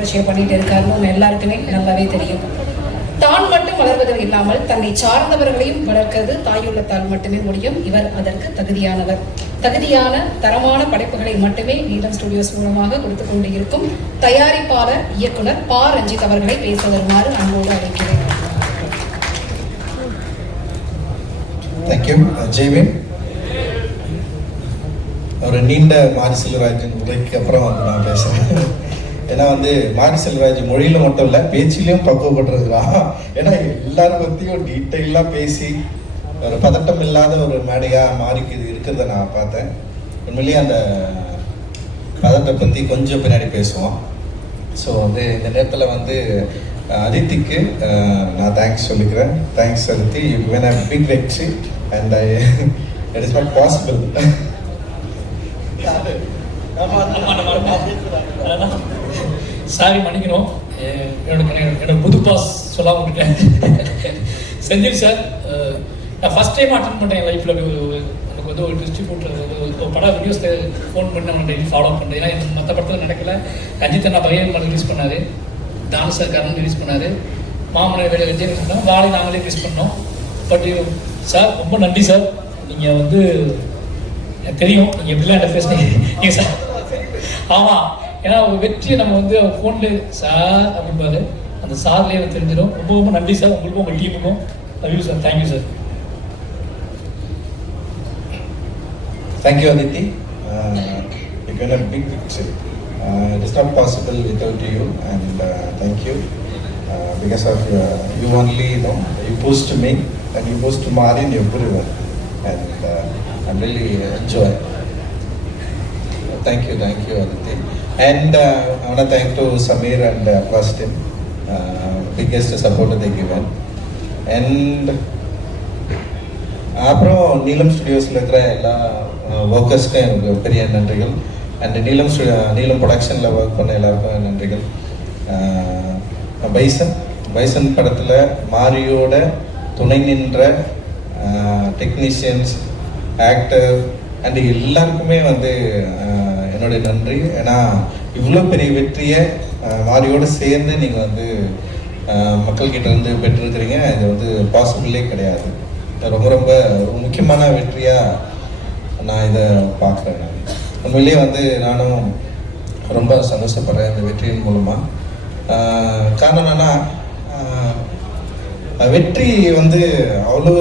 புரட்சியை பண்ணிட்டு இருக்காருன்னு எல்லாருக்குமே நல்லாவே தெரியும். தான் மட்டும் வளர்வது இல்லாமல் தன்னை சார்ந்தவர்களையும் வளர்க்கிறது தாயுள்ளத்தால் மட்டுமே முடியும். இவர் அதற்கு தகுதியானவர். தகுதியான தரமான படைப்புகளை மட்டுமே நீலம் ஸ்டுடியோஸ் மூலமாக கொடுத்து கொண்டு இருக்கும் தயாரிப்பாளர் இயக்குனர் பா. ரஞ்சித் அவர்களை பேச வருமாறு அன்போடு அழைக்கிறேன். தேங்க்யூ ஜெய்வின் uh, ஒரு நீண்ட மாரி செல்வராஜன் உரைக்கு அப்புறம் நான் பேசுகிறேன் ஏன்னா வந்து மாரி செல்வராஜ் மொழியில மட்டும் இல்லை பேச்சிலையும் பக்குவப்பட்டிருக்கிறான் ஏன்னா எல்லாரும் பற்றியும் டீட்டெயிலாக பேசி ஒரு பதட்டம் இல்லாத ஒரு மேடையாக மாறிக்கு இது இருக்கிறத நான் பார்த்தேன் உண்மையிலேயே அந்த பதட்டத்தை பற்றி கொஞ்சம் பின்னாடி பேசுவோம் ஸோ வந்து இந்த நேரத்தில் வந்து அதித்திக்கு நான் தேங்க்ஸ் சொல்லிக்கிறேன் thanks Aditi you when I pick வெக்ஸி and I it is not possible sorry மன்னிக்கணும். என்னோட என்னோட புது பாஸ் சொல்லாம விட்டுட்டேன். செந்தில் சார் நான் ஃபர்ஸ்ட் டைம் அட்டன் பண்ணேன் லைஃப்பில் எனக்கு வந்து ஒரு டிஸ்ட்ரிபியூட்டர் ஒரு படம் வீடியோஸில் ஃபோன் பண்ணி நம்ம டெய்லி ஃபாலோ பண்ணுறேன் ஏன்னா மற்ற படத்தில் நடக்கல. ரஞ்சித் அண்ணா பையன் ரிலீஸ் பண்ணாரு. தான சார் கரண் ரிலீஸ் பண்ணார். மாமனை வேலை விஜய் ரிலீஸ் பண்ணோம். வாழை நாங்களே ரிலீஸ் பண்ணோம். பட் சார் ரொம்ப நன்றி சார் நீங்கள் வந்து எனக்கு தெரியும். நீங்கள் எப்படிலாம் என்ன பேசுனீங்க நீங்கள் சார் ஆமாம் ஏன்னா அவங்க வெற்றியை நம்ம வந்து அவங்க ஃபோன்லேயே சார் அப்படின்பாரு அந்த சார்லேயே எனக்கு தெரிஞ்சிடும் ரொம்ப ரொம்ப நன்றி சார் உங்களுக்கும் உங்கள் டீமுக்கும் love sir thank you sir thank you Aditi you pick picture it is not possible without you and thank you because of you only no you post me and you post மாரி everyone and I'm really enjoy and you boost Marin everywhere, and uh, I really enjoy. Thank you, thank you, Aditi. And uh, I want to thank to Samir and uh, Plus team, uh, biggest they given. And அப்புறம் நீலம் ஸ்டுடியோஸில் இருக்கிற எல்லா uh, ஒர்க்கர்ஸ்க்கும் எனக்கு பெரிய நன்றிகள் and நீலம் studio uh, நீலம் ப்ரொடக்ஷனில் ஒர்க் பண்ண எல்லாருக்கும் நன்றிகள் பைசன் பைசன் படத்தில் மாரியோட துணை நின்ற டெக்னீஷியன்ஸ் ஆக்டர் அண்ட் எல்லாருக்குமே வந்து என்னுடைய நன்றி. ஏன்னா இவ்வளோ பெரிய வெற்றியை மாரியோடு சேர்ந்து நீங்கள் வந்து மக்கள்கிட்ட இருந்து பெற்றிருக்கிறீங்க. இது வந்து பாசிபிளே கிடையாது. ரொம்ப ரொம்ப ஒரு முக்கியமான வெற்றியாக நான் இதை பார்க்குறேன் நான். உண்மையிலேயே வந்து நானும் ரொம்ப சந்தோஷப்படுறேன் இந்த வெற்றியின் மூலமாக காரணம் என்னென்னா வெற்றி வந்து அவ்வளோ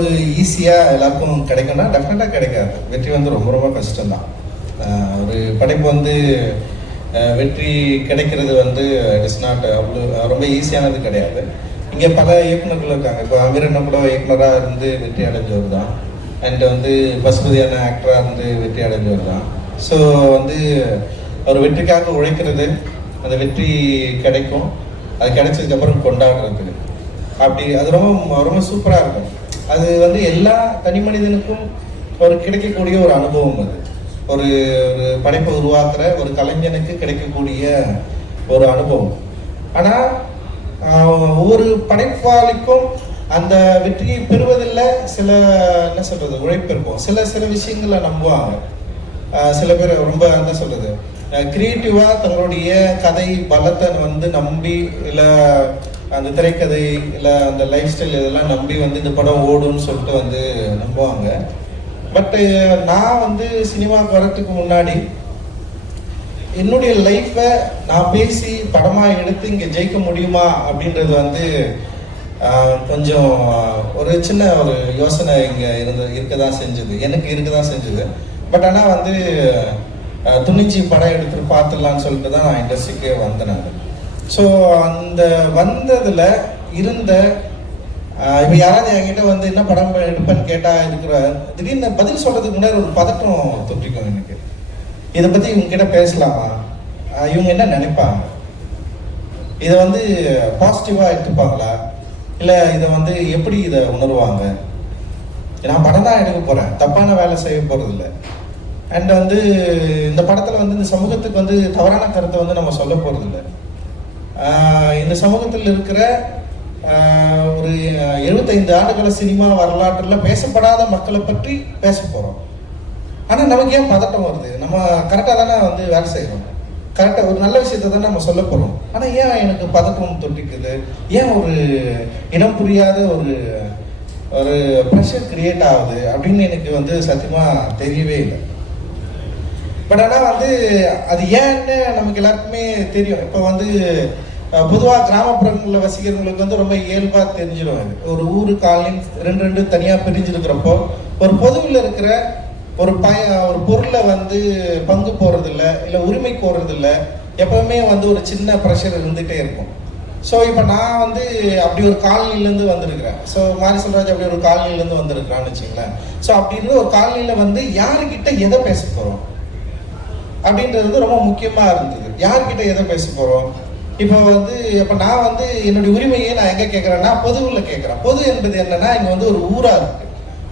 ஈஸியாக எல்லாருக்கும் கிடைக்கும்னா டெஃபினட்டாக கிடைக்காது. வெற்றி வந்து ரொம்ப ரொம்ப கஷ்டம்தான். ஒரு படைப்பு வந்து வெற்றி கிடைக்கிறது வந்து இட்ஸ் நாட் அவ்வளோ ரொம்ப ஈஸியானது கிடையாது. இங்கே பல இயக்குனர்கள் இருக்காங்க. இப்போ அமீரண்ணா கூட இயக்குனராக இருந்து வெற்றி அடைஞ்சவர் தான் அண்ட் வந்து பசுபதியான ஆக்டராக இருந்து வெற்றி அடைஞ்சவர் தான் ஸோ வந்து ஒரு வெற்றிக்காக உழைக்கிறது அந்த வெற்றி கிடைக்கும். அது கிடைச்சதுக்கப்புறம் கொண்டாடுறது. அப்படி அது ரொம்ப ரொம்ப சூப்பராக இருக்கும். அது வந்து எல்லா தனி மனிதனுக்கும் ஒரு கிடைக்கக்கூடிய ஒரு அனுபவம் அது. ஒரு ஒரு படைப்பை உருவாக்குற ஒரு கலைஞனுக்கு கிடைக்கக்கூடிய ஒரு அனுபவம். ஆனால் ஒவ்வொரு படைப்பாளிக்கும் அந்த வெற்றியை பெறுவதில் சில என்ன சொல்றது உழைப்பு இருக்கும். சில சில விஷயங்களை நம்புவாங்க. சில பேர் ரொம்ப என்ன சொல்றது கிரியேட்டிவா தங்களுடைய கதை பலத்தை வந்து நம்பி இல்லை அந்த திரைக்கதை இல்லை அந்த லைஃப் ஸ்டைல் இதெல்லாம் நம்பி வந்து இந்த படம் ஓடும்னு சொல்லிட்டு வந்து நம்புவாங்க. பட்டு நான் வந்து சினிமாவுக்கு வரத்துக்கு முன்னாடி என்னுடைய லைஃப்பை நான் பேசி படமாக எடுத்து இங்கே ஜெயிக்க முடியுமா அப்படின்றது வந்து கொஞ்சம் ஒரு சின்ன ஒரு யோசனை இங்கே இருந்து இருக்க தான் செஞ்சுது. எனக்கு இருக்க தான் செஞ்சுது. பட் ஆனால் வந்து துணிச்சி படம் எடுத்து பார்த்துடலான்னு சொல்லிட்டு தான் நான் இண்டஸ்ட்ரிக்கே வந்தேன் நான். ஸோ அந்த வந்ததில் இருந்த இப்போ யாராவது என்கிட்ட வந்து என்ன படம் எடுப்பேன்னு கேட்டால் இருக்கிற திடீர்னு பதில் சொல்கிறதுக்கு முன்னாடி ஒரு பதட்டம் தொற்றிக்கும் எனக்கு. இதை பற்றி இவங்ககிட்ட பேசலாமா? இவங்க என்ன நினைப்பாங்க? இதை வந்து பாசிட்டிவாக எடுத்துப்பாங்களா? இல்லை இதை வந்து எப்படி இதை உணர்வாங்க? நான் படம் தான் எடுக்க போகிறேன் தப்பான வேலை செய்ய போகிறதில்ல அண்ட் வந்து இந்த படத்தில் வந்து இந்த சமூகத்துக்கு வந்து தவறான கருத்தை வந்து நம்ம சொல்ல போகிறதில்லை இந்த சமூகத்தில் இருக்கிற ஒரு எழுபத்தைந்து ஆண்டுகள சினிமா வரலாற்றில் பேசப்படாத மக்களை பற்றி பேச போகிறோம் ஆனால் நமக்கு ஏன் பதட்டம் வருது? நம்ம கரெக்டாக தானே வந்து வேலை செய்கிறோம் கரெக்டாக ஒரு நல்ல விஷயத்த தான் நம்ம சொல்ல போகிறோம் ஆனால் ஏன் எனக்கு பதட்டம் தொட்டிக்குது? ஏன் ஒரு இனம் புரியாத ஒரு ஒரு ப்ரெஷர் கிரியேட் ஆகுது? அப்படின்னு எனக்கு வந்து சத்தியமாக தெரியவே இல்லை. பட் ஆனால் வந்து அது ஏன்னு நமக்கு எல்லாருக்குமே தெரியும். இப்போ வந்து பொதுவாக கிராமப்புறங்களில் வசிக்கிறவங்களுக்கு வந்து ரொம்ப இயல்பாக தெரிஞ்சிடும் அது. ஒரு ஊர் காலனி ரெண்டு ரெண்டு தனியாக பிரிஞ்சிருக்கிறப்போ ஒரு பொதுவில் இருக்கிற ஒரு பய ஒரு பொருளை வந்து பங்கு போகிறதில்ல இல்லை உரிமை கோருறதில்ல எப்பவுமே வந்து ஒரு சின்ன ப்ரெஷர் இருந்துகிட்டே இருக்கும். ஸோ இப்போ நான் வந்து அப்படி ஒரு காலனிலேருந்து வந்திருக்கிறேன். ஸோ மாரி செல்வராஜ் அப்படி ஒரு காலனிலேருந்து வந்திருக்கிறான்னு வச்சுங்களேன் ஸோ அப்படி இருந்து ஒரு காலனியில் வந்து யாருக்கிட்ட எதை பேச போகிறோம் அப்படின்றது ரொம்ப முக்கியமாக இருந்தது. யார்கிட்ட எதை பேச போகிறோம் இப்போ வந்து இப்போ நான் வந்து என்னுடைய உரிமையை நான் எங்கே கேட்குறேன்னா பொதுவில் கேட்குறேன் பொது என்பது என்னன்னா இங்கே வந்து ஒரு ஊராக இருக்கு.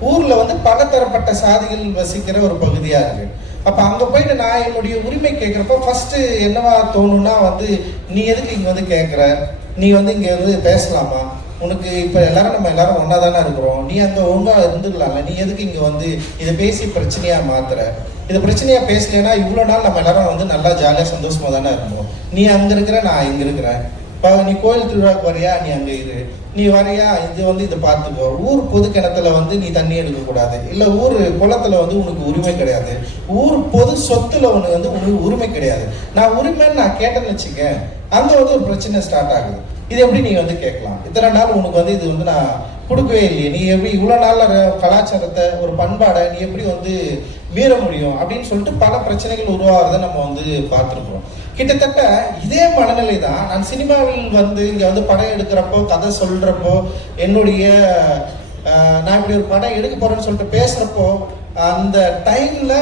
ஊரில் வந்து பலதரப்பட்ட சாதிகள் வசிக்கிற ஒரு பகுதியாக இருக்கு. அப்போ அங்கே போயிட்டு நான் என்னுடைய உரிமை கேட்குறப்போ ஃபஸ்ட்டு என்னவா தோணும்னா வந்து நீ எதுக்கு இங்கே வந்து கேட்குற நீ வந்து இங்கே வந்து பேசலாமா? உனக்கு இப்போ எல்லாரும் நம்ம எல்லாரும் ஒன்றா தானே இருக்கிறோம். நீ அங்கே ஒழுங்காக இருந்துக்கலாம்ல நீ எதுக்கு இங்கே வந்து இதை பேசி பிரச்சனையாக மாத்துற? இதை பிரச்சனையாக பேசலைன்னா இவ்வளோ நாள் நம்ம எல்லாரும் வந்து நல்லா ஜாலியாக சந்தோஷமாக தானே இருந்தோம். நீ அங்கே இருக்கிற நான் இங்கே இருக்கிறேன். இப்போ நீ கோயில் திருவிழாவுக்கு வரியா? நீ அங்கே இரு. நீ வரையா? இது வந்து இதை பார்த்துக்கோ. ஊர் பொது கிணத்துல வந்து நீ தண்ணி எடுக்கக்கூடாது. இல்லை ஊர் குளத்துல வந்து உனக்கு உரிமை கிடையாது. ஊர் பொது சொத்துல உனக்கு வந்து உனக்கு உரிமை கிடையாது. நான் உரிமைன்னு நான் கேட்டேன்னு வச்சுக்க அந்த வந்து ஒரு பிரச்சனை ஸ்டார்ட் ஆகுது. இது எப்படி நீ வந்து கேட்கலாம்? இத்தனை நாள் உனக்கு வந்து இது வந்து நான் கொடுக்கவே இல்லையே. நீ எப்படி இவ்வளோ நாளில் கலாச்சாரத்தை ஒரு பண்பாடை நீ எப்படி வந்து மீற முடியும் அப்படின்னு சொல்லிட்டு பல பிரச்சனைகள் உருவாகிறத நம்ம வந்து பார்த்துருக்குறோம். கிட்டத்தட்ட இதே மனநிலை தான் நான் சினிமாவில் வந்து இங்கே வந்து படம் எடுக்கிறப்போ கதை சொல்கிறப்போ என்னுடைய நான் இப்படி ஒரு படம் எடுக்க போகிறேன்னு சொல்லிட்டு பேசுகிறப்போ அந்த டைம்ல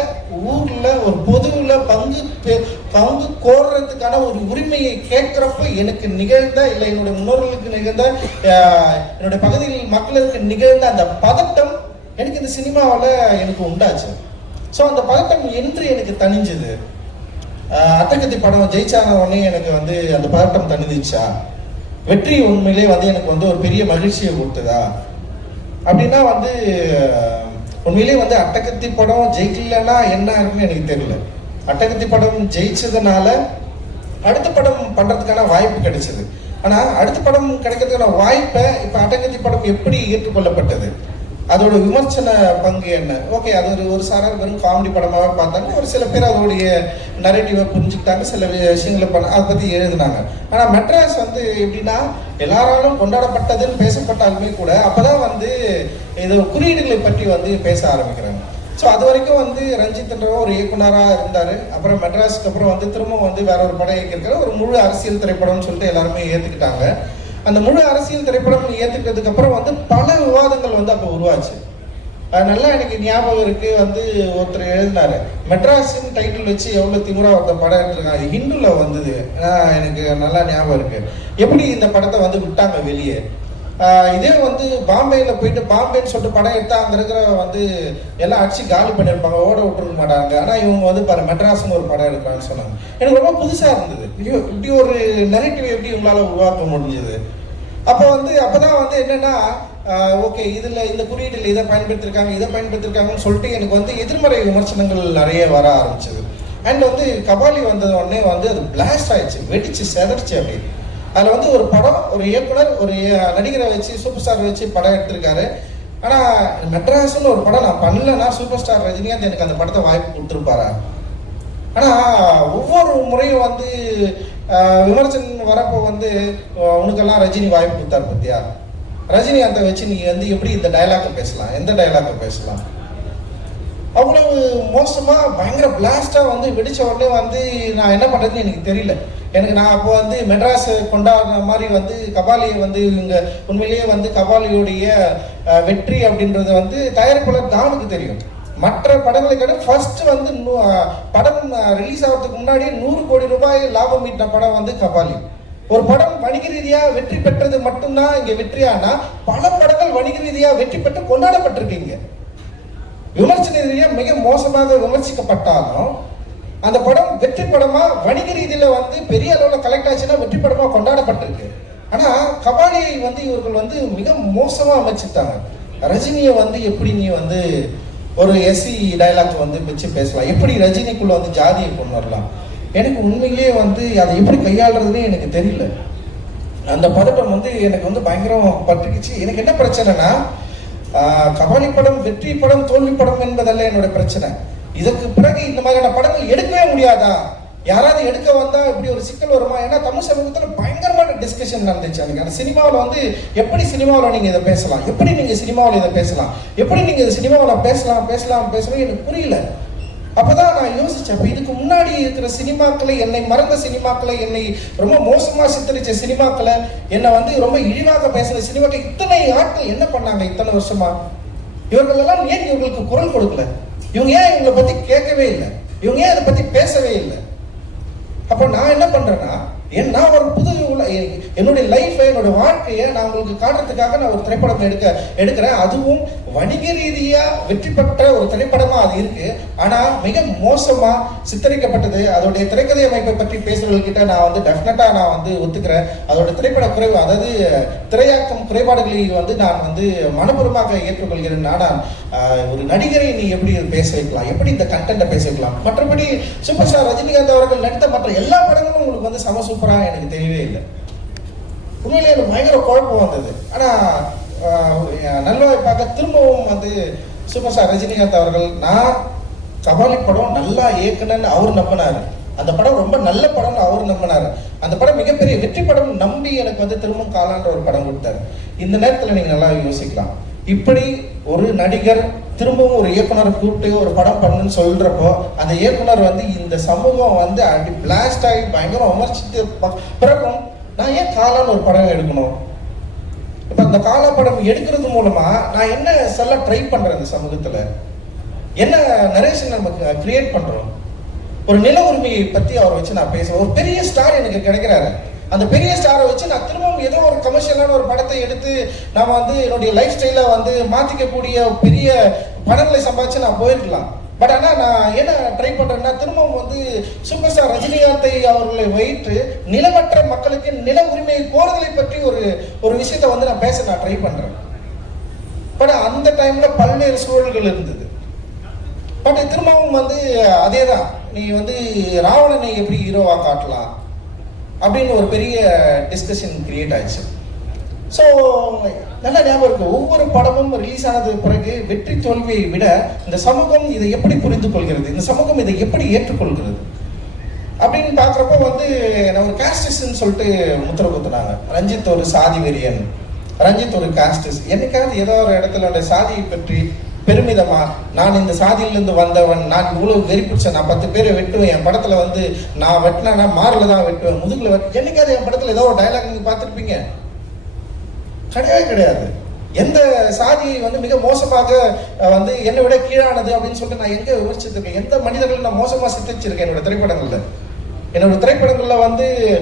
ஊர்ல ஒரு பொதுவில் பங்கு பெ- பங்கு கோர்றதுக்கான ஒரு உரிமையை கேட்குறப்ப எனக்கு நிகழ்ந்த இல்லை என்னுடைய முன்னோர்களுக்கு நிகழ்ந்த என்னுடைய பகுதியில் மக்களுக்கு நிகழ்ந்த அந்த பதட்டம் எனக்கு இந்த சினிமாவில் எனக்கு உண்டாச்சு. ஸோ அந்த பதட்டம் என்று எனக்கு தனிஞ்சது ஆஹ், அட்டகத்தி படம் ஜெயிச்சான உடனே எனக்கு வந்து அந்த பதட்டம் தணிஞ்சிச்சா? வெற்றி உண்மையிலே வந்து எனக்கு வந்து ஒரு பெரிய மகிழ்ச்சியை கொடுத்ததா? அப்படின்னா வந்து உண்மையிலேயே வந்து அட்டகத்தி படம் ஜெயிக்கலன்னா என்ன இருக்குன்னு எனக்கு தெரியல. அட்டகத்தி படம் ஜெயிச்சதுனால அடுத்த படம் பண்றதுக்கான வாய்ப்பு கிடைச்சது. ஆனா அடுத்த படம் கிடைக்கிறதுக்கான வாய்ப்பை இப்ப அட்டகத்தி படம் எப்படி ஏற்றுக்கொள்ளப்பட்டது? அதோட விமர்சன பங்கு என்ன? ஓகே அது ஒரு ஒரு சாரார் வெறும் காமெடி படமாவே பார்த்தாங்க. ஒரு சில பேர் அதோடைய நரேட்டிவை புரிஞ்சுக்கிட்டாங்க. சில விஷயங்களை பண்ண அதை பற்றி எழுதினாங்க. ஆனால் மெட்ராஸ் வந்து எப்படின்னா எல்லாராலும் கொண்டாடப்பட்டதுன்னு பேசப்பட்டாலுமே கூட அப்போ தான் வந்து இது குறியீடுகளை பற்றி வந்து பேச ஆரம்பிக்கிறாங்க. ஸோ அது வரைக்கும் வந்து ரஞ்சித்ன்றவன் ஒரு இயக்குனராக இருந்தார். அப்புறம் மெட்ராஸ்க்கு அப்புறம் வந்து திரும்ப வந்து வேற ஒரு படம் இயக்கியிருக்கிற ஒரு முழு அரசியல் திரைப்படம்னு சொல்லிட்டு எல்லாருமே ஏற்றுக்கிட்டாங்க அந்த முழு அரசியல் திரைப்படம் ஏற்றுக்கிட்டதுக்கு அப்புறம் வந்து பல விவாதங்கள் வந்து அப்போ உருவாச்சு. அதனால எனக்கு ஞாபகம் இருக்கு. வந்து ஒருத்தர் எழுதினாரு மெட்ராஸின் டைட்டில் வச்சு எவ்வளோ திமுறா ஒருத்தர் படம்? எடுத்துருக்காங்க ஹிந்துல வந்தது. எனக்கு நல்லா ஞாபகம் இருக்கு. எப்படி இந்த படத்தை வந்து விட்டாங்க வெளியே? இதே வந்து பாம்பேயில் போயிட்டு பாம்பேன்னு சொல்லிட்டு படம் எடுத்தால் அங்கே இருக்கிற வந்து எல்லாம் அடிச்சு காலி பண்ணியிருப்பாங்க ஓட விட்டுருக்க மாட்டாங்க. ஆனால் இவங்க வந்து பாரு மெட்ராஸ்னு ஒரு படம் எடுக்கிறான்னு சொன்னாங்க. எனக்கு ரொம்ப புதுசாக இருந்தது. ஐயோ இப்படி ஒரு நெகட்டிவ் எப்படி உங்களால் உருவாக்க முடிஞ்சது? அப்போ வந்து அப்போ தான் வந்து என்னென்னா ஓகே இதில் இந்த குறியீட்டில் இதை பயன்படுத்திருக்காங்க இதை பயன்படுத்திருக்காங்கன்னு சொல்லிட்டு எனக்கு வந்து எதிர்மறை விமர்சனங்கள் நிறைய வர ஆரம்பிச்சது. அண்ட் வந்து கபாலி வந்தது உடனே வந்து அது பிளாஸ்ட் ஆயிடுச்சு வெடிச்சு செதறிச்சு அப்படின்னு அதில் வந்து ஒரு படம் ஒரு இயக்குனர் ஒரு நடிகரை வச்சு சூப்பர் ஸ்டார் வச்சு படம் எடுத்திருக்காரு. ஆனால் மெட்ராஸ்னு ஒரு படம் நான் பண்ணலன்னா சூப்பர் ஸ்டார் ரஜினிகாந்த் எனக்கு அந்த படத்தை வாய்ப்பு கொடுத்துருப்பாரா? ஆனால் ஒவ்வொரு முறையும் வந்து விமர்சனம் வரப்போ வந்து உனக்கெல்லாம் ரஜினி வாய்ப்பு கொடுத்தாரு பத்தியா? ரஜினிகாந்தை வச்சு நீங்கள் வந்து எப்படி இந்த டயலாக்கை பேசலாம்? எந்த டயலாக்கை பேசலாம்? அவ்வளவு மோசமாக பயங்கர பிளாஸ்டாக வந்து வெடிச்ச உடனே வந்து நான் என்ன பண்ணுறதுன்னு எனக்கு தெரியல. எனக்கு நான் அப்போ வந்து மெட்ராஸ் கொண்டாடுற மாதிரி வந்து கபாலியை வந்து இங்கே உண்மையிலேயே வந்து கபாலியுடைய வெற்றி அப்படின்றது வந்து தயாரிப்பாளர் தானுக்கு தெரியும். மற்ற படங்களை விட ஃபர்ஸ்ட் வந்து படம் ரிலீஸ் ஆகிறதுக்கு முன்னாடி நூறு கோடி ரூபாய் லாபம் ஈட்டின படம் வந்து கபாலி. ஒரு படம் வணிக ரீதியாக வெற்றி பெற்றது மட்டும்தான் இங்கே வெற்றியானா பல படங்கள் வணிக ரீதியாக வெற்றி பெற்று கொண்டாடப்பட்டிருக்கீங்க விமர்சன ரீதியாக மிக மோசமாக விமர்சிக்கப்பட்டாலும் அந்த படம் வெற்றி படமா வணிக ரீதியில வந்து பெரிய அளவில் கலெக்ட் ஆச்சுன்னா வெற்றி படமா கொண்டாடப்பட்டிருக்கு. ஆனா கபாலியை வந்து இவர்கள் வந்து மிக மோசமா அமைச்சிட்டாங்க. ரஜினியை வந்து எப்படி நீ வந்து ஒரு எஸ்சி டைலாக் வந்து வச்சு பேசலாம்? எப்படி ரஜினிக்குள்ள வந்து ஜாதியை கொண்டு வரலாம்? எனக்கு உண்மையிலேயே வந்து அதை எப்படி கையாளுறதுனே எனக்கு தெரியல. அந்த பதட்டம் வந்து எனக்கு வந்து பயங்கரம் பட்டுக்குச்சு எனக்கு என்ன பிரச்சனைனா கபாலி படம் வெற்றி படம் தோல்வி படம் என்பதல்ல என்னோட பிரச்சனை. இதற்கு பிறகு இந்த மாதிரியான படங்கள் எடுக்கவே முடியாதா? யாராவது எடுக்க வந்தா இப்படி ஒரு சிக்கல் வருமா? ஏன்னா தமிழ் சமூகத்தில் பயங்கரமான டிஸ்கஷன் நடந்துச்சு எனக்கு அந்த சினிமாவில் வந்து எப்படி சினிமாவில் நீங்கள் இதை பேசலாம்? எப்படி நீங்கள் சினிமாவில் இதை பேசலாம்? எப்படி நீங்கள் இதை சினிமாவில் பேசலாம் பேசலாம் பேசலாம் எனக்கு புரியல. அப்போதான் நான் யோசிச்சேன். அப்போ இதுக்கு முன்னாடி இருக்கிற சினிமாக்களை என்னை மறந்த சினிமாக்களை என்னை ரொம்ப மோசமாக சித்தரித்த சினிமாக்களை என்னை வந்து ரொம்ப இழிவாக பேசின சினிமாக்கள் இத்தனை ஆட்கள் என்ன பண்ணாங்க இத்தனை வருஷமா? இவர்கள் எல்லாம் ஏன் இவங்களுக்கு குரல் கொடுக்கல? இவங்க ஏன் இவங்களை பத்தி கேட்கவே இல்லை? இவங்க ஏன் இதை பத்தி பேசவே இல்லை? அப்போ நான் என்ன பண்றேன்னா என் நான் ஒரு புது என்னுடைய லைஃப்பை என்னோட வாழ்க்கையை நான் உங்களுக்கு காட்டுறதுக்காக நான் ஒரு திரைப்படம் எடுக்க எடுக்கிறேன். அதுவும் வணிக ரீதியாக வெற்றி பெற்ற ஒரு திரைப்படமாக அது இருக்கு. ஆனால் மிக மோசமாக சித்தரிக்கப்பட்டது. அதோடைய திரைக்கதை அமைப்பை பற்றி பேசுகிறவர்கிட்ட நான் வந்து டெஃபினட்டாக நான் வந்து ஒத்துக்கிறேன். அதோட திரைப்பட குறைவு அதாவது திரையாக்கம் குறைபாடுகளை வந்து நான் வந்து மனப்பூர்வமாக ஏற்றுக்கொள்கிறேன். நான் ஒரு நடிகரை நீ எப்படி பேச வைக்கலாம்? எப்படி இந்த கண்டென்ட்டை பேச வைக்கலாம்? மற்றபடி சூப்பர் ஸ்டார் ரஜினிகாந்த் அவர்கள் நடித்த மற்ற எல்லா படங்களும் உங்களுக்கு வந்து சம சூப்பராக எனக்கு தெரியவே இல்லை. உண்மையிலேயே எனக்கு பயங்கர குழப்பம் வந்தது. ஆனால் ஆஹ், நல்வாய் பார்க்க திரும்பவும் வந்து சூப்பர் ஸ்டார் ரஜினிகாந்த் அவர்கள் நான் கபாலி படம் நல்லா இயக்குனன்னு அவர் நம்பினாரு. அந்த படம் ரொம்ப நல்ல படம்னு அவர் நம்பினாரு. அந்த படம் மிகப்பெரிய வெற்றி படம் நம்பி எனக்கு வந்து திரும்பவும் காலான்ற ஒரு படம் கொடுத்தாரு. இந்த நேரத்தில் நீங்கள் நல்லா யோசிக்கலாம். இப்படி ஒரு நடிகர் திரும்பவும் ஒரு இயக்குனரை கூப்பிட்டு ஒரு படம் பண்ணுன்னு சொல்றப்போ அந்த இயக்குனர் வந்து இந்த சமூகம் வந்து அப்படி பிளாஸ்ட் ஆகி பயங்கரம் விமர்சித்து பிறக்கும் நான் ஏன் காலான்னு ஒரு படம் எடுக்கணும்? இப்போ அந்த காலப்படம் படம் எடுக்கிறது மூலமா நான் என்ன சொல்ல ட்ரை பண்றேன் இந்த சமூகத்துல? என்ன நரேஷன் நமக்கு கிரியேட் பண்றோம்? ஒரு நில உரிமையை பத்தி அவரை வச்சு நான் பேசுவேன் ஒரு பெரிய ஸ்டார் எனக்கு கிடைக்கிறாரு. அந்த பெரிய ஸ்டாரை வச்சு நான் திரும்பவும் ஏதோ ஒரு கமர்ஷியலான ஒரு படத்தை எடுத்து நான் வந்து என்னுடைய லைஃப் ஸ்டைலை வந்து மாத்திக்கக்கூடிய பெரிய படங்களை சம்பாதிச்சு நான் போயிருக்கலாம். பட் ஆனால் நான் என்ன ட்ரை பண்ணுறேன்னா திரும்பவும் வந்து சூப்பர் ஸ்டார் ரஜினிகாந்தை அவர்களை வைத்து நிலமற்ற மக்களுக்கு நில உரிமையை கோருதலை பற்றி ஒரு ஒரு விஷயத்தை வந்து நான் பேச நான் ட்ரை பண்ணுறேன் பட் அந்த டைமில் பல்வேறு சூழல்கள் இருந்தது. பட் திரும்பவும் வந்து அதே தான் நீ வந்து ராவணனை எப்படி ஹீரோவாக காட்டலாம்? அப்படின்னு ஒரு பெரிய டிஸ்கஷன் கிரியேட் ஆயிடுச்சு. ஸோ நல்ல ஞாபகம் இருக்கு. ஒவ்வொரு படமும் ரிலீஸ் ஆனது பிறகு வெற்றி தோல்வியை விட இந்த சமூகம் இதை எப்படி புரிந்து கொள்கிறது இந்த சமூகம் இதை எப்படி ஏற்றுக்கொள்கிறது? அப்படின்னு பார்க்குறப்போ வந்து நான் ஒரு காஸ்டிஸ்ன்னு சொல்லிட்டு முத்திர குத்துனாங்க ரஞ்சித் ஒரு சாதி வெறியன். ரஞ்சித் ஒரு காஸ்டிஸ் என்னைக்காவது ஏதோ ஒரு இடத்துல சாதியை பற்றி பெருமிதமா நான் இந்த சாதியிலிருந்து வந்தவன் நான் இவ்வளவு வெறி பிடிச்சேன் நான் பத்து பேரை வெட்டுவேன். என் படத்துல வந்து நான் வெட்டினா மாரில் தான் வெட்டுவேன். முதுகில் வெட்டு என்னைக்காவது என் படத்துல ஏதோ ஒரு டைலாக் நீங்க பார்த்துருப்பீங்க. கிடையவே கிடையாது. எந்த சாதியை வந்து மிக மோசமாக வந்து என்னை விட கீழானது அப்படின்னு சொல்லிட்டு நான் எங்க விமர்சித்திருக்கேன்? எந்த மனிதர்களை நான் மோசமா சித்தரிச்சிருக்கேன் என்னோட திரைப்படங்கள்ல? என்னோட திரைப்படங்களில் வந்து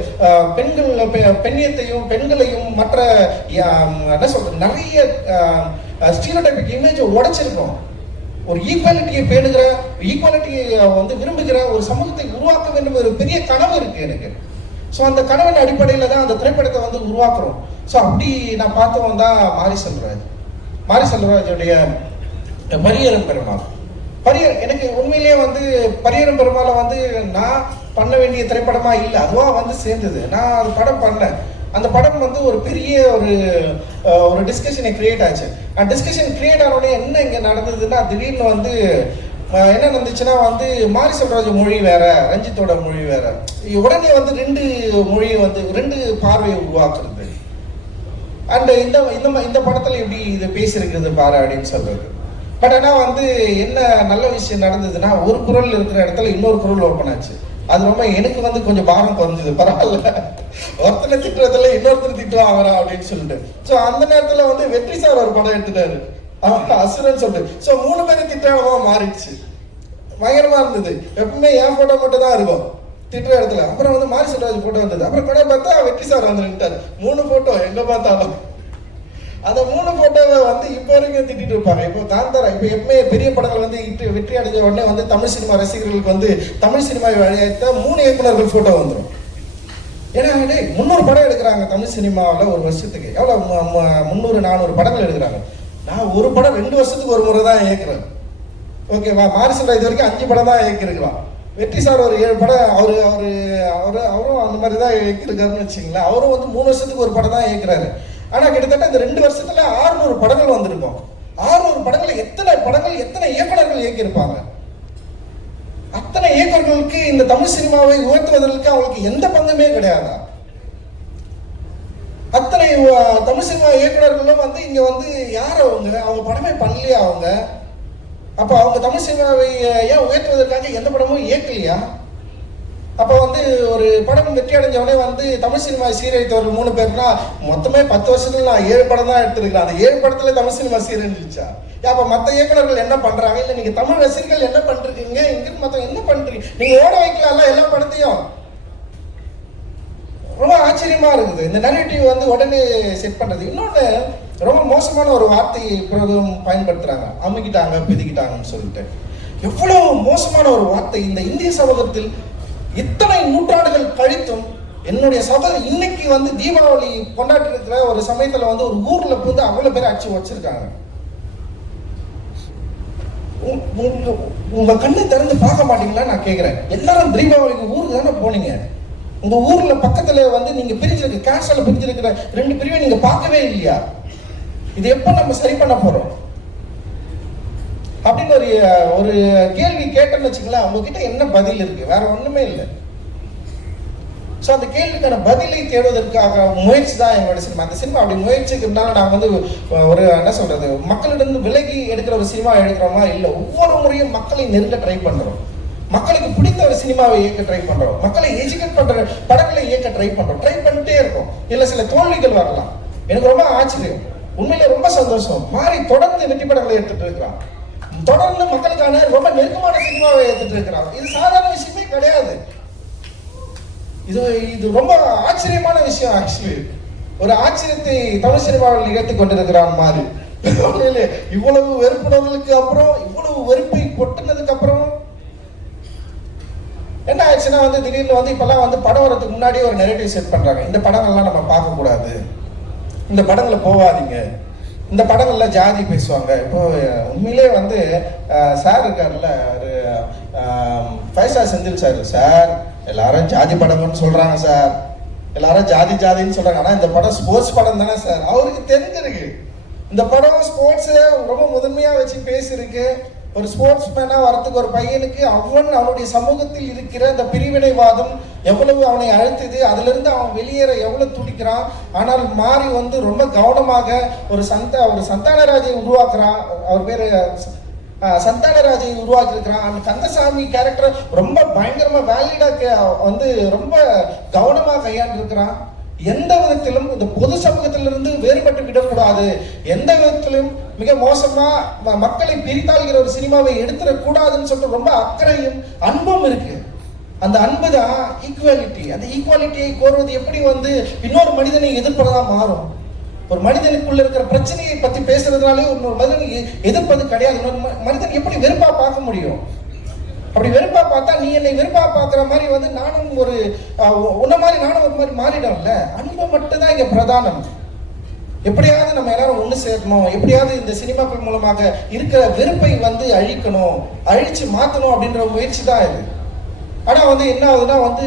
பெண்கள் பெ- பெண்ணியத்தையும் பெண்களையும் மற்ற என்ன சொல்றது நிறைய ஸ்டீரியோடைபிக் இமேஜை உடைச்சிருக்கோம். ஒரு ஈக்குவாலிட்டியை பேணுகிற ஈக்குவாலிட்டியை வந்து விரும்புகிற ஒரு சமூகத்தை உருவாக்க வேண்டும் ஒரு பெரிய கனவு இருக்கு எனக்கு. ஸோ அந்த கனவின் அடிப்படையில் தான் அந்த திரைப்படத்தை வந்து உருவாக்குறோம். ஸோ அப்படி நான் பார்த்தவன் தான் மாரி செல்வராஜ் மாரி செல்வராஜுடைய பரியரம் பெருமாள். பரிய எனக்கு உண்மையிலேயே வந்து பரியரம் பெருமாளை வந்து நான் பண்ண வேண்டிய திரைப்படமாக இல்லை அதுவாக வந்து சேர்ந்தது. நான் அது படம் பண்ணேன். அந்த படம் வந்து ஒரு பெரிய ஒரு ஒரு டிஸ்கஷனை கிரியேட் ஆச்சு. அந்த டிஸ்கஷன் கிரியேட் ஆனோடனே என்ன இங்கே நடந்ததுன்னா திடீர்னு வந்து என்ன நடந்துச்சுன்னா வந்து மாரி செல்வராஜ் மொழி வேற ரஞ்சித்தோட மொழி வேற. உடனே வந்து ரெண்டு மொழியை வந்து ரெண்டு பார்வையை உருவாக்குறது. அண்ட் இந்த இந்த இந்த படத்துல எப்படி இது பேசியிருக்கிறது பாரு அப்படின்னு சொல்றது. பட் ஆனால் வந்து என்ன நல்ல விஷயம் நடந்ததுன்னா ஒரு குரல் இருக்கிற இடத்துல இன்னொரு குரல் ஓப்பன் ஆச்சு. அது ரொம்ப எனக்கு வந்து கொஞ்சம் பாரம் குறைஞ்சது. பரவாயில்ல. ஒருத்தனை திட்டுறதுல இன்னொருத்தர் திட்டுவாங்க அப்படின்னு சொல்லிட்டு. ஸோ அந்த நேரத்தில் வந்து வெற்றி சார் ஒரு படம் எடுத்துட்டாரு. அசுரன் சொல்லிட்டு ஸோ மூணு பேரும் திட்டமாக மாறிடுச்சு. பயங்கரமா இருந்தது. எப்பவுமே என் போட்டோ மட்டும் தான் இருக்கும். திட்டுற இடத்துல. அப்புறம் வந்து மாரி செல்வராஜ் போட்டோ வந்தது. அப்புறம் படம் பார்த்தா வெற்றி சார் வந்து நின்ட்டாரு மூணு போட்டோ எங்க பார்த்தாலும். அந்த மூணு போட்டோவை வந்து இப்போ வரைக்கும் திட்டிட்டு இருப்பாங்க. இப்போ காந்தாரா இப்போ எப்பவுமே பெரிய படங்கள் வந்து இட்டு வெற்றி அடைஞ்ச உடனே வந்து தமிழ் சினிமா ரசிகர்களுக்கு வந்து தமிழ் சினிமா வழியாக மூணு இயக்குநர்கள் போட்டோ வந்துடும் ஏன்னா முந்நூறு படம் எடுக்கிறாங்க தமிழ் சினிமாவில் ஒரு வருஷத்துக்கு. எவ்வளோ முந்நூறு நானூறு படங்கள் எடுக்கிறாங்க. நான் ஒரு படம் ரெண்டு வருஷத்துக்கு ஒரு முறை தான் இயக்குறேன் ஓகேவா மாரிசன் இது வரைக்கும் அஞ்சு படம் தான் இயக்கிருக்கலாம் வெற்றி சார் ஒரு ஏழு படம் அவர் அவர் அவர் அவரும் அந்த மாதிரி தான் இயக்கியிருக்காருன்னு வச்சுங்களேன் அவரும் வந்து மூணு வருஷத்துக்கு ஒரு படம் தான் இயக்குறாரு. ஆனால் கிட்டத்தட்ட இந்த ரெண்டு வருஷத்துல 600 படங்கள் வந்திருக்கும். 600 படங்கள் எத்தனை படங்கள் எத்தனை இயக்குனர்கள் இயக்கியிருப்பாங்க? அத்தனை இயக்குநர்களுக்கு இந்த தமிழ் சினிமாவை உயர்த்துவதற்கு அவங்களுக்கு எந்த பங்குமே கிடையாதா? அத்தனை தமிழ் சினிமா இயக்குனர்களும் வந்து இங்க வந்து யார் அவங்க? அவங்க படமே பண்ணலையா அவங்க? அப்ப அவங்க தமிழ் சினிமாவை ஏன் உயர்த்துவதற்காக எந்த படமும் இயக்கலையா? அப்ப வந்து ஒரு படம் வெற்றி அடைஞ்சவனே வந்து தமிழ் சினிமா சீரழித்தவர்கள் மூணு பேர்னா மொத்தமே பத்து வருஷத்துல நான் ஏழு படம் தான் எடுத்திருக்கிறேன். அந்த ஏழு படத்துல தமிழ் சினிமா சீரழிச்சா அப்ப மத்த இயக்குநர்கள் என்ன பண்றாங்க? இல்ல நீங்க தமிழ் ரசிகர்கள் என்ன பண்றீங்க? இங்கிருந்து மத்த என்ன பண்றீங்க? நீங்க ஓட வைக்கலாம்ல எல்லா படத்தையும். ஆச்சரியமா இருக்குது இந்த நெரேட்டிவ் வந்து உடனே செட் பண்றது. இன்னொன்னு ரொம்ப மோசமான ஒரு வார்த்தை பிரயோகம் பயன்படுத்துறாங்க. அமுக்கிட்டாங்க பிதிக்கிட்டாங்கன்னு சொல்லிட்டு. எவ்வளவு மோசமான ஒரு வார்த்தை. இந்த இந்திய சமூகத்தில் இத்தனை நூற்றாண்டுகள் கழித்தும் என்னுடைய சகோதரர் இன்னைக்கு வந்து தீபாவளி கொண்டாடி இருக்கிற ஒரு சமயத்துல வந்து ஒரு ஊர்ல புந்து அவ்வளவு பேர் அடிச்சு வச்சிருக்காங்க உங்க- கண்ணு திறந்து பார்க்க மாட்டீங்களா? நான் கேட்கிறேன் எல்லாரும் தீபாவளிக்கு ஊருக்கு தானே போனீங்க. உங்க ஊர்ல பக்கத்துல வந்து நீங்க பிரிஞ்சிருக்க கேஷால பிரிஞ்சிருக்கிற ரெண்டு பிரிவை நீங்க பார்க்கவே இல்லையா? இது எப்போ நம்ம சரி பண்ண போறோம்? அப்படின்னு ஒரு ஒரு கேள்வி கேட்டேன்னு வச்சுங்களேன் உங்ககிட்ட என்ன பதில் இருக்கு? வேற ஒண்ணுமே இல்லை. ஸோ அந்த கேள்விக்கான பதிலை தேடுவதற்காக முயற்சி தான் எங்களோட சினிமா. அந்த சினிமா அப்படி முயற்சிக்கிறதுனால நாங்கள் வந்து ஒரு என்ன சொல்றது மக்களிடம் விலகி எடுக்கிற ஒரு சினிமா எடுக்கிறோமா இல்லை. ஒவ்வொரு முறையும் மக்களை நெருங்க ட்ரை பண்ணுறோம் மக்களுக்கு பிடித்த ஒரு சினிமாவை இயக்க ட்ரை பண்றோம். மக்களை எஜுகேட் பண்ற படங்களை இயக்க ட்ரை பண்றோம். ட்ரை பண்ணிட்டே இருக்கோம். இல்ல சில தோல்விகள் வரலாம். எனக்கு ரொம்ப ஆச்சரியம். உண்மையிலே ரொம்ப சந்தோஷம். மாறி தொடர்ந்து வெற்றி படங்களை எடுத்துட்டு இருக்கிறான். தொடர்ந்து மக்களுக்கான ரொம்ப நெருக்கமான சினிமாவை எடுத்துட்டு இருக்கிறான். இது சாதாரண விஷயமே கிடையாது. இது இது ரொம்ப ஆச்சரியமான விஷயம் ஆக்சுவலி ஒரு ஆச்சரியத்தை தமிழ் சினிமாவில் நிகழ்த்தி கொண்டிருக்கிறான் மாதிரி இவ்வளவு வெறுப்புணர்களுக்கு அப்புறம் இவ்வளவு வெறுப்பை கொட்டினதுக்கு அப்புறம் என்ன ஆயிடுச்சுன்னா வந்து திடீர்னு வந்து இப்போல்லாம் வந்து படம் வரதுக்கு முன்னாடியே ஒரு நெரேட்டிவ் செட் பண்ணுறாங்க இந்த படங்கள்லாம் நம்ம பார்க்கக்கூடாது இந்த படங்களை போகாதீங்க இந்த படங்களில் ஜாதி பேசுவாங்க. இப்போ உண்மையிலே வந்து சார் இருக்கார்ல ஒரு ஃபைவ் செந்தில் சார் சார் எல்லாரும் ஜாதி படம்னு சொல்கிறாங்க சார் எல்லாரும் ஜாதி ஜாதின்னு சொல்கிறாங்க ஆனால் இந்த படம் ஸ்போர்ட்ஸ் படம் தானே சார் அவருக்கு தெரிஞ்சிருக்கு. இந்த படம் ஸ்போர்ட்ஸு ரொம்ப முதன்மையாக வச்சு பேசியிருக்கு. ஒரு ஸ்போர்ட்ஸ் மேனாக வரத்துக்கு ஒரு பையனுக்கு அவன் அவனுடைய சமூகத்தில் இருக்கிற அந்த பிரிவினைவாதம் எவ்வளவு அவனை அழுத்துது அதுலேருந்து அவன் வெளியேற எவ்வளோ துடிக்கிறான் ஆனால் மாறி வந்து ரொம்ப கவனமாக ஒரு சந்த ஒரு சந்தானராஜை உருவாக்குறான் அவர் பேர் சந்தானராஜை உருவாக்கியிருக்கிறான். அந்த கந்தசாமி கேரக்டர் ரொம்ப பயங்கரமாக வேலிடாக வந்து ரொம்ப கவனமாக கையாண்டிருக்கிறான். எந்த விதத்திலும் இந்த பொது சமூகத்திலிருந்து வேறுபட்டு விடக்கூடாது. எந்த விதத்திலும் மிக மோசமா ம- மக்களை பிரித்தாள்கிற ஒரு சினிமாவை எடுத்துடக் கூடாதுன்னு சொல்லிட்டு ரொம்ப அக்கறையும் அன்பும் இருக்கு. அந்த அன்பு தான் ஈக்குவாலிட்டி அந்த ஈக்குவாலிட்டியை கோருவது எப்படி வந்து இன்னொரு மனிதனை எதிர்ப்பதான் மாறும். ஒரு மனிதனுக்குள்ள இருக்கிற பிரச்சனையை பத்தி பேசுறதுனாலே ஒரு மனிதன் எதிர்ப்பது கிடையாது. இன்னொரு மனிதன் எப்படி வெறுப்பா பார்க்க முடியும்? அப்படி வெறுப்பா பார்த்தா நீ என்னை வெறுப்பா பார்க்குற மாதிரி வந்து நானும் ஒரு உன்ன மாதிரி நானும் ஒரு மாதிரி மாறிடும்ல அன்பு மட்டும்தான் இங்க பிரதானம். எப்படியாவது நம்ம எல்லாரும் ஒண்ணு சேர்க்கணும் எப்படியாவது இந்த சினிமாக்கள் மூலமாக இருக்கிற வெறுப்பை வந்து அழிக்கணும். அழிச்சு மாத்தணும் அப்படின்ற முயற்சி தான் இது. ஆனா வந்து என்ன ஆகுதுன்னா வந்து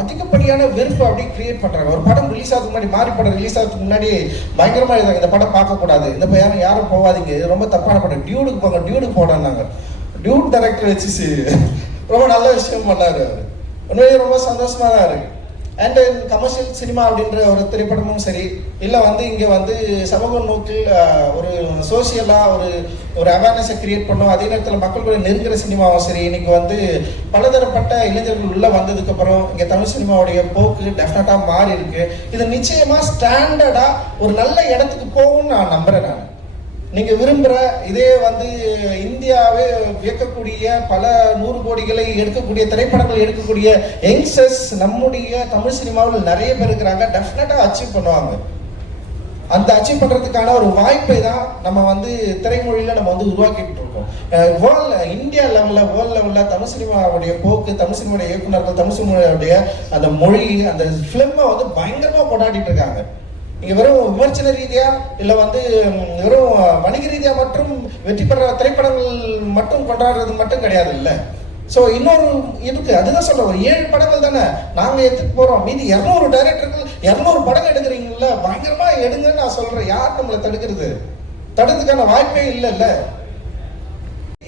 அதிகப்படியான வெறுப்பு அப்படி கிரியேட் பண்றாங்க. ஒரு படம் ரிலீஸ் ஆகிறதுக்கு முன்னாடி மாறி படம் ரிலீஸ் ஆகிறதுக்கு முன்னாடி பயங்கரமா எழுதாங்க இந்த படம் பார்க்க கூடாது இந்த யாரும் யாரும் போகாதீங்க இது ரொம்ப தப்பான படம். டியூடுக்கு போங்க டியூடுக்கு போடாங்க டியூட் டைரக்டர் வச்சு ரொம்ப நல்ல விஷயம் பண்ணார். அவரு உண்மையிலேயே ரொம்ப சந்தோஷமாக தான் இருக்கு. அண்ட் கமர்ஷியல் சினிமா அப்படின்ற ஒரு திரைப்படமும் சரி இல்லை வந்து இங்கே வந்து சமூக நோக்கில் ஒரு சோசியலாக ஒரு ஒரு அவேர்னஸை கிரியேட் பண்ணும். அதே நேரத்தில் மக்கள் கூட நெருங்குற சினிமாவும் சரி இன்றைக்கி வந்து பலதரப்பட்ட இளைஞர்கள் உள்ளே வந்ததுக்கப்புறம் இங்கே தமிழ் சினிமாவுடைய போக்கு டெஃபினட்டாக மாறி இருக்குது இது நிச்சயமாக ஸ்டாண்டர்டாக ஒரு நல்ல இடத்துக்கு போகும்னு நான் நம்புகிறேன் நான். நீங்கள் விரும்புகிற இதே வந்து இந்தியாவே வியக்கக்கூடிய பல நூறு கோடிகளை எடுக்கக்கூடிய திரைப்படங்கள் எடுக்கக்கூடிய யங்ஸ்டர்ஸ் நம்முடைய தமிழ் சினிமாவில் நிறைய பேர் இருக்கிறாங்க. டெஃபினட்டாக அச்சீவ் பண்ணுவாங்க. அந்த அச்சீவ் பண்ணுறதுக்கான ஒரு வாய்ப்பை தான் நம்ம வந்து திரைமொழியில் நம்ம வந்து உருவாக்கிட்டு இருக்கோம். வேர்ல்ட் இந்தியா லெவலில் வேர்ல்ட் லெவலில் தமிழ் சினிமாவுடைய போக்கு தமிழ் சினிமாவுடைய இயக்குநர்கள் தமிழ் சினிமாவுடைய அந்த மொழி அந்த ஃபிலிமை வந்து பயங்கரமாக கொண்டாடிட்டு இருக்காங்க. இங்க வெறும் விமர்சன ரீதியா இல்ல வந்து வெறும் வணிக ரீதியா மற்றும் வெற்றி பெற திரைப்படங்கள் மட்டும் கொண்டாடுறது மட்டும் கிடையாது இல்ல. ஸோ இன்னொரு இருக்கு அதுதான் சொல்றேன் ஏழு படங்கள் தானே நாங்கள் எடுத்துட்டு போகிறோம் மீதி இரநூறு டைரக்டர்கள் இரநூறு படம் எடுக்கிறீங்கல்ல பயங்கரமாக எடுங்கன்னு நான் சொல்கிறேன் யார் நம்மளை தடுக்கிறது? தடுக்கிறதுக்கான வாய்ப்பே இல்லைல்ல.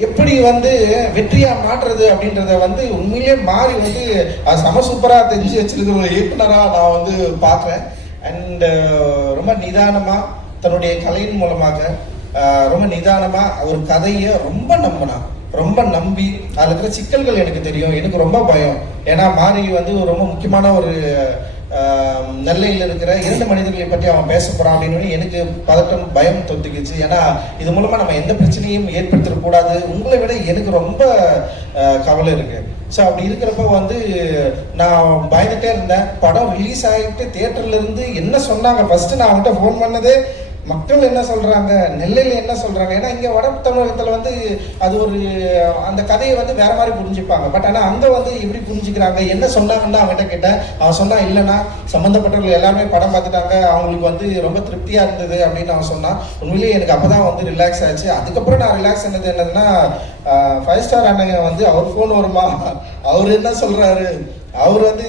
எப்படி வந்து வெற்றியாக மாற்றுறது அப்படின்றத வந்து உண்மையிலே மாறி வந்து அது செம சூப்பராக தெரிஞ்சு வச்சிருக்கிற ஒரு இயக்குனராக நான் வந்து பார்க்குறேன். அண்ட் uh, ரொம்ப நிதானமா தன்னுடைய கலையின் மூலமாக uh, ரொம்ப நிதானமா ஒரு கதையை ரொம்ப நம்பினான் ரொம்ப நம்பி அதில் இருக்கிற சிக்கல்கள் எனக்கு தெரியும் எனக்கு ரொம்ப பயம். ஏன்னா மாரி வந்து ஒரு ரொம்ப முக்கியமான ஒரு um, நெல்லையில் இருக்கிற இரண்டு மனிதர்களை பற்றி அவன் பேச போறான் அப்படின்னு எனக்கு பதட்டம் பயம் தொத்துக்குச்சு ஏன்னா இது மூலமா நம்ம எந்த பிரச்சனையும் ஏற்படுத்திடக்கூடாது உங்களை விட எனக்கு ரொம்ப uh, கவலை இருக்கு. ஸோ அப்படி இருக்கிறப்ப வந்து நான் பயந்துட்டே இருந்தேன். படம் ரிலீஸ் ஆகிட்டு தேட்டர்லேருந்து என்ன சொன்னாங்க? ஃபஸ்ட்டு நான் அவன்கிட்ட ஃபோன் பண்ணதே மக்கள் என்ன சொல்றாங்க நெல்லையில் என்ன சொல்றாங்க? ஏன்னா இங்கே வட தமிழகத்தில் வந்து அது ஒரு அந்த கதையை வந்து வேற மாதிரி புரிஞ்சுப்பாங்க. பட் ஆனால் அங்கே வந்து எப்படி புரிஞ்சுக்கிறாங்க என்ன சொன்னாங்கன்னு அவன்கிட்ட கேட்டேன். அவன் சொன்னான் இல்லைன்னா சம்மந்தப்பட்டவர்கள் எல்லாருமே படம் பார்த்துட்டாங்க அவங்களுக்கு வந்து ரொம்ப திருப்தியாக இருந்தது அப்படின்னு அவன் சொன்னான். உண்மையிலேயே எனக்கு அப்போ தான் வந்து ரிலாக்ஸ் ஆச்சு. அதுக்கப்புறம் நான் ரிலாக்ஸ் ஆனது என்னதுன்னா ஃபைவ் ஸ்டார் அண்ணங்க வந்து அவர் ஃபோன் வருமா? அவர் என்ன சொல்கிறாரு அவர் வந்து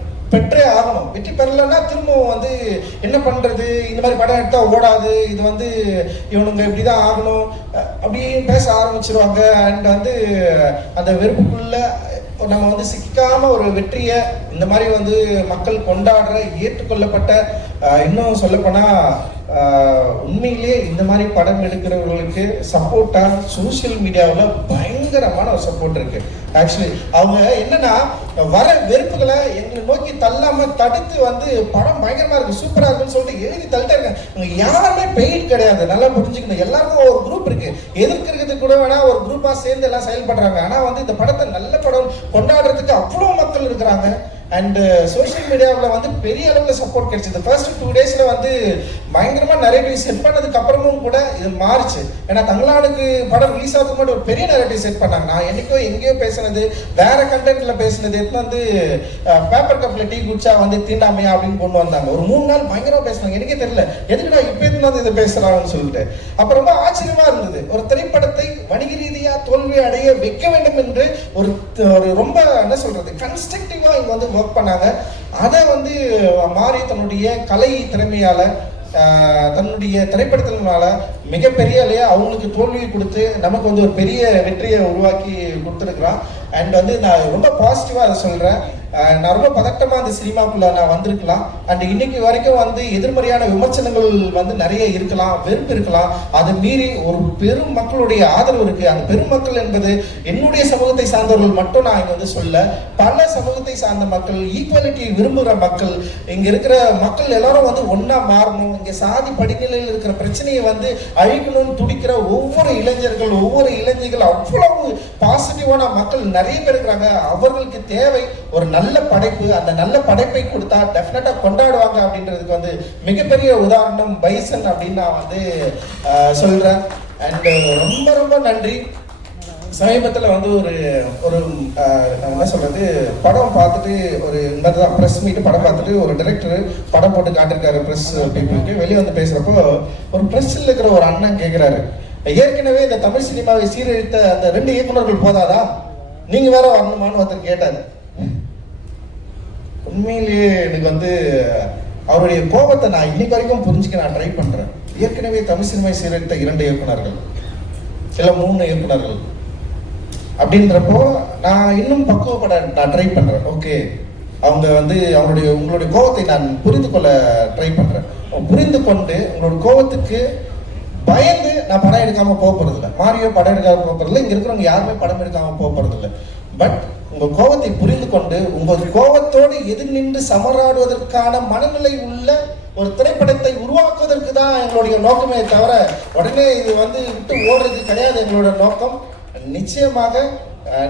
பெற்றே ஆகணும். வெற்றி பெறலைன்னா திரும்பவும் வந்து என்ன பண்ணுறது இந்த மாதிரி படம் எடுத்தால் ஓடாது. இது வந்து இவனுங்க இப்படி தான் ஆகணும். அப்படின்னு பேச ஆரம்பிச்சிருவாங்க. அண்ட் வந்து அந்த வெறுப்புக்குள்ள நம்ம வந்து சிக்காம ஒரு வெற்றியை இந்த மாதிரி வந்து மக்கள் கொண்டாடுற ஏற்றுக்கொள்ளப்பட்ட இன்னும் சொல்லப்போனா உண்மையிலே உண்மையிலேயே இந்த மாதிரி படம் எடுக்கிறவர்களுக்கு சப்போர்ட்டாக சோஷியல் மீடியாவில் பயங்கரமான ஒரு சப்போர்ட் இருக்குது ஆக்சுவலி அவங்க என்னன்னா வர வெறுப்புகளை எங்களை நோக்கி தள்ளாம தடுத்து வந்து படம் பயங்கரமா இருக்கு சூப்பரா இருக்குன்னு சொல்லிட்டு எழுதி தள்ளிட்டே இருக்காங்க இவங்க யாருமே பெயின் கிடையாது. நல்லா புரிஞ்சுக்கணும். எல்லாருக்கும் ஒரு குரூப் இருக்கு. எதிர்க்கிறதுக்கு கூட வேணா ஒரு குரூப்பா சேர்ந்து எல்லாம் செயல்படுறாங்க. ஆனா வந்து இந்த படத்தை நல்ல படம் கொண்டாடுறதுக்கு அவ்வளவு மக்கள் இருக்கிறாங்க. அண்ட் சோஷியல் மீடியாவில் வந்து பெரிய அளவில் சப்போர்ட் கிடைச்சது. ஃபர்ஸ்ட் டூ டேஸில் வந்து பயங்கரமாக நரேட்டிவ் செட் பண்ணதுக்கு அப்புறமும் கூட இது மாறுச்சு. ஏன்னா தமிழ்நாடுக்கு படம் ரிலீஸ் ஆகும் முன்னாடி ஒரு பெரிய நரேட்டிவ் செட் பண்ணாங்க. நான் என்னைக்கோ எங்கேயோ பேசுனது வேற கண்டென்ட்ல பேசுனது எடுத்து வந்து பேப்பர் கப்பில் டீ குடிச்சா வந்து தீண்டாமையா அப்படின்னு கொண்டு வந்தாங்க. ஒரு மூணு நாள் பயங்கரமாக பேசினாங்க. எனக்கே தெரியல. நான் இப்போ எதுக்கு வந்து இதை பேசுறாங்கன்னு சொல்லிட்டு? அப்புறமா ரொம்ப ஆச்சரியமா இருந்தது. ஒரு திரைப்படத்தை வணிக ரீதியா தோல்வி அடைய வைக்க வேண்டும் என்று ஒரு ஒரு ரொம்ப என்ன சொல்றது கன்ஸ்ட்ரக்டிவா இங்க வந்து ஒர்க் பண்ணாங்க. அதை வந்து மாறி தன்னுடைய கலை திறமையால தன்னுடைய திரைப்படத்தினால மிகப்பெரிய இல்லையா அவங்களுக்கு தோல்வியை கொடுத்து நமக்கு வந்து ஒரு பெரிய வெற்றியை உருவாக்கி கொடுத்துருக்குறான் அண்ட் வந்து நான் ரொம்ப பாசிட்டிவாக அதை சொல்கிறேன் நான் ரொம்ப பதட்டமா அந்த சினிமாக்குள்ள நான் வந்திருக்கலாம். அண்ட் இன்னைக்கு வரைக்கும் வந்து எதிர்மறையான விமர்சனங்கள் வந்து நிறைய இருக்கலாம் வெறுப்பு இருக்கலாம். அதை மீறி ஒரு பெரும் மக்களுடைய ஆதரவு இருக்கு. அந்த பெரும் மக்கள் என்பது என்னுடைய சமூகத்தை சார்ந்தவர்கள் மட்டும் நான் இங்க வந்து சொல்ல. பல சமூகத்தை சார்ந்த மக்கள் ஈக்குவாலிட்டி விரும்புகிற மக்கள் இங்க இருக்கிற மக்கள் எல்லாரும் வந்து ஒன்றா மாறணும். இங்க சாதி படிநிலையில் இருக்கிற பிரச்சனையை வந்து அழிக்கணும்னு துடிக்கிற ஒவ்வொரு இளைஞர்கள் ஒவ்வொரு இளைஞர்கள் அவ்வளவு பாசிட்டிவான மக்கள் நிறைய பேர் இருக்கிறாங்க. அவர்களுக்கு தேவை ஒரு நல்ல படைப்பு அந்த நல்ல படைப்பை கொடுத்தா டெஃபினட்டாக கொண்டாடுவாங்க அப்படின்றதுக்கு வந்து மிகப்பெரிய உதாரணம் பைசன் அப்படின்னு நான் வந்து சொல்கிறேன் அண்ட் ரொம்ப ரொம்ப நன்றி. சமீபத்தில் வந்து ஒரு ஒரு நான் என்ன சொல்கிறது படம் பார்த்துட்டு ஒரு இந்த தான் ப்ரெஸ் மீட்டு படம் பார்த்துட்டு ஒரு டிரெக்டர் படம் போட்டு காட்டிருக்காரு ப்ரெஸ் பீப்புளுக்கு வெளியே வந்து பேசுகிறப்போ ஒரு ப்ரெஸ்ஸில் இருக்கிற ஒரு அண்ணன் கேட்குறாரு ஏற்கனவே இந்த தமிழ் சினிமாவை சீரழித்த அந்த ரெண்டு இயக்குனர்கள் போதாதா? நீங்கள் வேற வரணுமான்னு ஒருத்தர் கேட்டார். உண்மையிலேயே எனக்கு வந்து அவருடைய கோபத்தை நான் இன்னைக்கு வரைக்கும் புரிஞ்சுக்க நான் ட்ரை பண்ணுறேன் ஏற்கனவே தமிழ் சினிமாவை சீரழித்த இரண்டு இயக்குனர்கள் சில மூணு இயக்குனர்கள் அப்படின்றப்போ நான் இன்னும் பக்குவப்பட நான் ட்ரை பண்ணுறேன் ஓகே அவங்க வந்து அவங்களுடைய உங்களுடைய கோபத்தை நான் புரிந்து கொள்ள ட்ரை பண்ணுறேன் புரிந்து கொண்டு உங்களோட கோபத்துக்கு பயந்து நான் படம் எடுக்காமல் போக போறது மாரியோ படம் எடுக்காமல் போக இங்கே இருக்கிறவங்க யாருமே படம் எடுக்காமல் போக போறது பட் உங்கள் கோபத்தை புரிந்து கொண்டு உங்கள் கோபத்தோடு எதிர் நின்று சமராடுவதற்கான மனநிலை உள்ள ஒரு திரைப்படத்தை உருவாக்குவதற்கு தான் எங்களுடைய நோக்கமே தவிர உடனே இது வந்து விட்டு ஓடுறது கிடையாது எங்களோட நோக்கம். நிச்சயமாக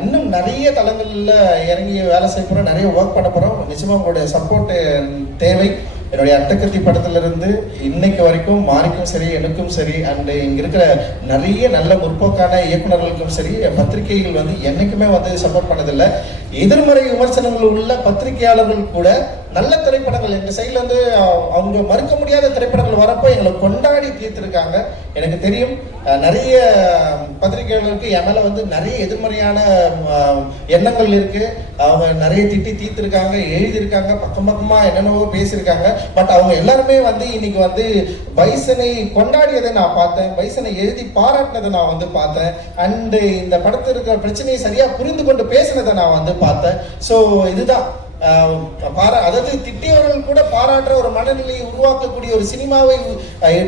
இன்னும் நிறைய தளங்களில் இறங்கி வேலை செய்ய போகிறோம் நிறைய ஒர்க் பண்ண போகிறோம் நிச்சயமாக உங்களுடைய சப்போர்ட்டு தேவை. என்னுடைய அட்டக்கத்தி படத்திலிருந்து இன்னைக்கு வரைக்கும் மாறிக்கும் சரி எனக்கும் சரி அண்டு இங்கே இருக்கிற நிறைய நல்ல முற்போக்கான இயக்குனர்களுக்கும் சரி பத்திரிகைகள் வந்து என்றைக்குமே வந்து சப்போர்ட் பண்ணதில்லை. எதிர்மறை விமர்சனங்கள் உள்ள பத்திரிகையாளர்கள் கூட நல்ல திரைப்படங்கள் எங்கள் சைடில் வந்து அவங்க மறுக்க முடியாத திரைப்படங்கள் வரப்போ எங்களை கொண்டாடி தீர்த்துருக்காங்க. எனக்கு தெரியும் நிறைய பத்திரிகையாளர்களுக்கு என் மேலே வந்து நிறைய எதிர்மறையான எண்ணங்கள் இருக்குது அவங்க நிறைய திட்டி தீர்த்துருக்காங்க எழுதியிருக்காங்க பக்கம் பக்கமாக என்னென்னவோ பேசியிருக்காங்க. பட் அவங்க எல்லாருமே வந்து இன்னைக்கு வந்து பைசனை கொண்டாடியதை நான் பார்த்தேன். பைசனை எழுதி பாராட்டினதை நான் வந்து பார்த்தேன். அண்டு இந்த படத்தில் இருக்கிற பிரச்சனையை சரியாக புரிந்து கொண்டு பேசினதை நான் வந்து பார்த்தேன். ஸோ இதுதான். ஆஹ் பாரா அதாவது திட்டியவர்கள் கூட பாராட்டுற ஒரு மனநிலையை உருவாக்கக்கூடிய ஒரு சினிமாவை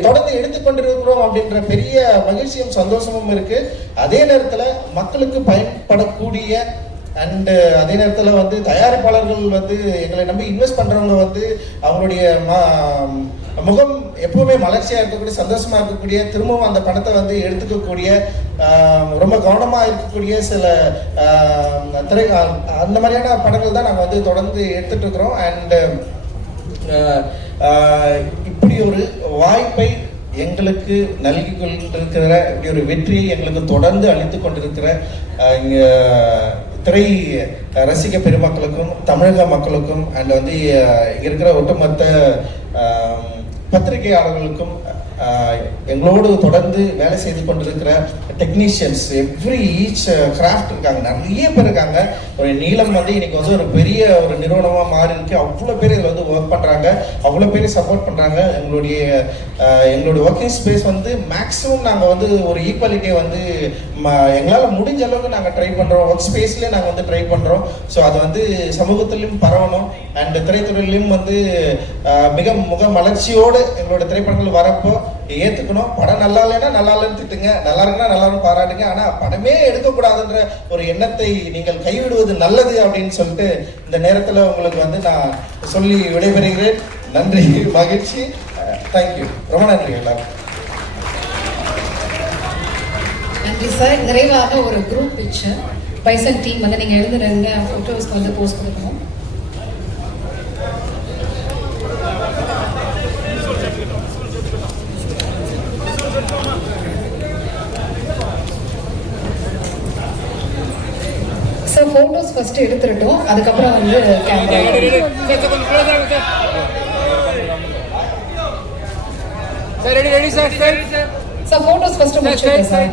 தொடர்ந்து எடுத்துக்கொண்டிருக்கிறோம் அப்படின்ற பெரிய மகிழ்ச்சியும் சந்தோஷமும் இருக்கு. அதே நேரத்தில் மக்களுக்கு பயன்படக்கூடிய அண்டு uh, அதே நேரத்தில் வந்து தயாரிப்பாளர்கள் வந்து எங்களை நம்பி இன்வெஸ்ட் பண்ணுறவங்க வந்து அவங்களுடைய மா முகம் எப்பவுமே மலர்ச்சியாக இருக்கக்கூடிய சந்தோஷமாக இருக்கக்கூடிய திரும்பவும் அந்த படத்தை வந்து எடுத்துக்கக்கூடிய ரொம்ப கவனமாக இருக்கக்கூடிய சில திரை அந்த மாதிரியான படங்கள் தான் நாங்கள் வந்து தொடர்ந்து எடுத்துகிட்டு இருக்கிறோம். அண்டு இப்படி ஒரு வாய்ப்பை எங்களுக்கு நல்கி கொண்டிருக்கிற இப்படி ஒரு வெற்றியை எங்களுக்கு தொடர்ந்து அளித்து கொண்டிருக்கிற இங்கே திரை ரசிக பெருமக்களுக்கும் தமிழக மக்களுக்கும் அண்ட் வந்து இருக்கிற ஒட்டுமொத்த பத்திரிகையாளர்களுக்கும் எங்களோடு தொடர்ந்து வேலை செய்து கொண்டிருக்கிற டெக்னீஷியன்ஸ் எவ்ரி ஈச் கிராஃப்ட் இருக்காங்க. நிறைய பேர் இருக்காங்க. ஒரு நீளம் வந்து இன்னைக்கு வந்து ஒரு பெரிய ஒரு நிறுவனமாக மாறி இருக்கு. அவ்வளோ பேர் இதில் வந்து ஒர்க் பண்ணுறாங்க அவ்வளோ பேர் சப்போர்ட் பண்ணுறாங்க எங்களுடைய எங்களுடைய ஒர்க்கிங் ஸ்பேஸ் வந்து மேக்ஸிமம் நாங்கள் வந்து ஒரு ஈக்குவாலிட்டியை வந்து எங்களால் முடிஞ்ச அளவுக்கு நாங்கள் ட்ரை பண்ணுறோம் ஒர்க் ஸ்பேஸ்லேயே நாங்கள் வந்து ட்ரை பண்ணுறோம் ஸோ அது வந்து சமூகத்திலையும் பரவணும். அண்ட் திரைத்துறையிலையும் வந்து மிக முக மலர்ச்சியோடு எங்களோட திரைப்படங்கள் வரப்போ ஏற்றுக்கணும் படம் நல்லா இல்லைன்னா நல்லா இல்லைன்னு திட்டுங்க. நல்லா இருக்குன்னா நல்லா பாராட்டுங்க. ஆனால் படமே எடுக்கக்கூடாதுன்ற ஒரு எண்ணத்தை நீங்கள் கைவிடுவது நல்லது அப்படின்னு சொல்லிட்டு இந்த நேரத்தில் உங்களுக்கு வந்து நான் சொல்லி விடைபெறுகிறேன். நன்றி மகிழ்ச்சி. தேங்க்யூ ரொம்ப நன்றி எல்லாரும் நன்றி சார் நிறைவாக ஒரு குரூப் பிக்சர் பைசன் டீம் வந்து நீங்கள் எழுதுறங்க ஃபோட்டோஸ்க்கு வந்து போஸ்ட் கொடுக்கணும் சார் ஃபோட்டோஸ் ஃபர்ஸ்ட் எடுத்துட்டோம் அதுக்கப்புறம் வந்து ready, sir, sir, sir. Sir photos first முடிச்சுட்டு சார்